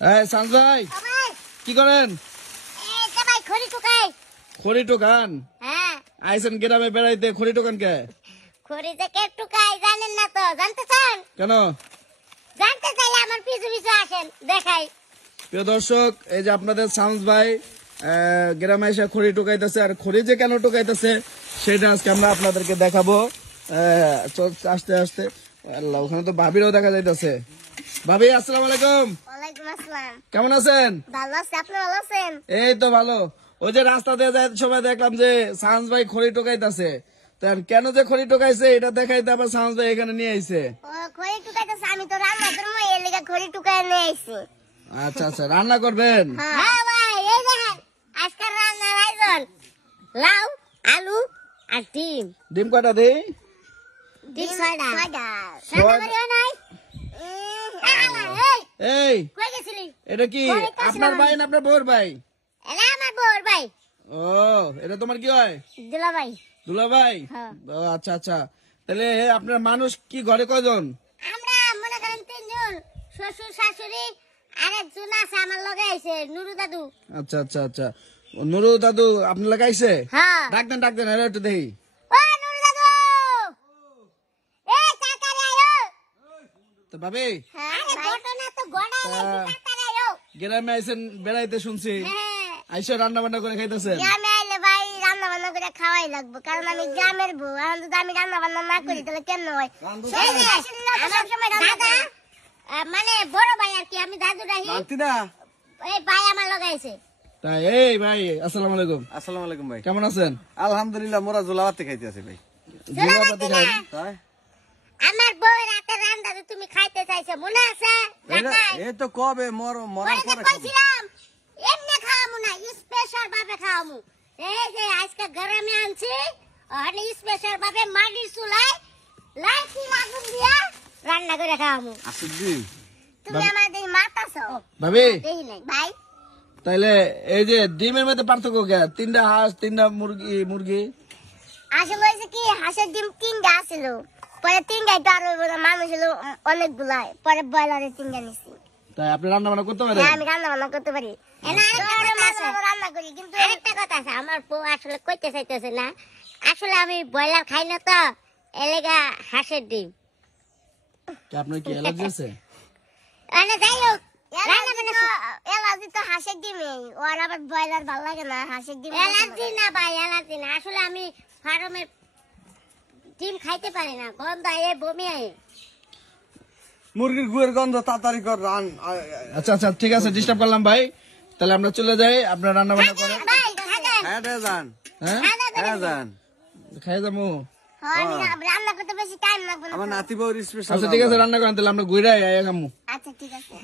এই সানজ ভাই কি করেন? খড়ি টোকান? আইসেন গ্রামে বেড়াইতে, খড়ি টোকান কে? খড়িতে কে টুকাই জানেন না তো? জানতে চান? কেন? জানতে চাইলে আমার পিছু পিছু আসেন, দেখাই। প্রিয় দর্শক, এই যে আপনাদের সানজ ভাই গ্রামে এসে খড়ি টোকাইতেছে, আর খড়ি যে কেন টোকাইতেছে সেটা আজকে আমরা আপনাদেরকে দেখাবো। আস্তে আস্তে আল্লাহ, ওখানে তো ভাবিরও দেখা যাইতেছে। ভাবি আসসালামু আলাইকুম। ওয়ালাইকুম আসসালাম। কেমন আছেন? ভালো আছি, আপনি ভালো আছেন? এই তো ভালো। ওই যে রাস্তা দিয়ে যাই সময় দেখলাম যে সানজ ভাই খড়ি টোকাইতেছে, কেন যে খড়ি টোকাইছে এটা দেখাইতে আবার সানজ ভাই এখানে নিয়ে আইছে। খড়ি টুকাইতেছে, আমি তো রান্না করবো, এর লেগে খড়ি টুকাই নিয়ে আইছি। আচ্ছা আচ্ছা, রান্না করবেন? হ্যাঁ ভাই, এই দেখেন আজকের রান্নার আয়োজন লাউ, আলু আর ডিম। ডিম কয়টা দেই? ডিম ছয়টা। এই কই গেছিলি? এটা কি আপনার ভাই না আপনার বউর ভাই? এলা আমার বউর ভাই। ও, এটা তোমার কি হয়? দুলা ভাই। দুলা ভাই? হ্যাঁ। ও আচ্ছা আচ্ছা। তাহলে আপনার মানুষ কি ঘরে কয়জন? আমরা মনে করেন তিনজন, শ্বশুর শাশুড়ি আর একজন আছে আমার লগে আইছে, নুরু দাদু। আচ্ছা আচ্ছা আচ্ছা, নুরু দাদু আপনার লাগাইছে? হ্যাঁ। ডাকতেন ডাকতেন, এরা একটু দেখি। ও নুরু দাদু, এই তাড়াতাড়ি আয়ো। তো ভাবি, হ্যাঁ ঘটনা তো গড়া লাগি, তাড়াতাড়ি আয়ো। গ্রামে আইসেন বেড়াইতে শুনছি, হ্যাঁ, আইসা রান্না বান্না করে খাইতেছেন? গ্রামে আইলে ভাই রান্না বান্না করে খাওয়াই লাগবে, কারণ আমি গ্রামের বউ। এখন যদি আমি রান্না বান্না না করি তাহলে কেমন হয়? এই যে, আমার সময় দাদা মানে বড় ভাই আর কি, আমি দাদু রাহি, এই ভাই আমার লগে আইছে। তাই? এই ভাই আসসালামু আলাইকুম। আসসালামু আলাইকুম ভাই। কেমন আছেন? আলহামদুলিল্লাহ, মোরা জোলাবাতে খাইতে আছি ভাই। জিলাপাতি খাই? তাই আমার বউয়ের হাতে রান্না যে তুমি খাইতে চাইছো, মনে আছে? এই তো কবে মরার পরে তো পরে খাবো। কইছিলাম এমনি খাওয়ামু না, স্পেশাল ভাবে খাওয়ামু। এই যে আজকে গরমে আনছি, আর স্পেশাল ভাবে মাটির চুলায় লাইটি আগুন দিয়া রান্না করে খাওয়ামু। আসুক দিন তুমি আমার দিন মাতাছো ভাবি, দেই নাই ভাই। তাইলে এই যে ডিমের মধ্যে পার্থক্য কে? তিনটা হাঁস, তিনটা মুরগি। আসলে হয়েছে কি, হাঁসের ডিম তিনটা আছিল, পরে তিনটাই তো আরো মানুষ হলো অনেকগুলাই, পরে ব্রয়লারের তিনটা নিছি। তাই আপনি রান্না বান্না করতে পারেন? হ্যাঁ, আমি রান্না বান্না করতে পারি, রান্না করি। কিন্তু একটা কথা আছে, আমার বউ আসলে কইতে চাইতেছে না, আসলে আমি ব্রয়লার খাই না তো, এলেগা হাঁসের ডিম। আপনার কি অ্যালার্জি আছে? মানে যাই হোক, অ্যালার্জি তো হাঁসের ডিমে, ওর আবার ব্রয়লার ভালো লাগে না, হাঁসের ডিম। অ্যালার্জি না ভাই, অ্যালার্জি না, আসলে আমি ফার্মের ডিম খাইতে পারি না, গন্ধ আয়ে, বমি আয়ে। মুরগির গুয়ের গন্ধ তাড়াতাড়ি কর রান। আচ্ছা আচ্ছা, ঠিক আছে, ডিস্টার্ব করলাম ভাই, তাহলে আমরা চলে যাই, আপনার রান্না বান্না করেন। ভাই খাবেন? হ্যাঁ যান, হ্যাঁ হ্যাঁ যান। খাই যাবো। হ্যাঁ, আমি রান্না করতে বেশি টাইম লাগবে না। আমার নাতি বউর স্পেশাল। আচ্ছা ঠিক আছে, রান্না করেন, তাহলে আমরা ঘুরে খামু। আচ্ছা ঠিক আছে।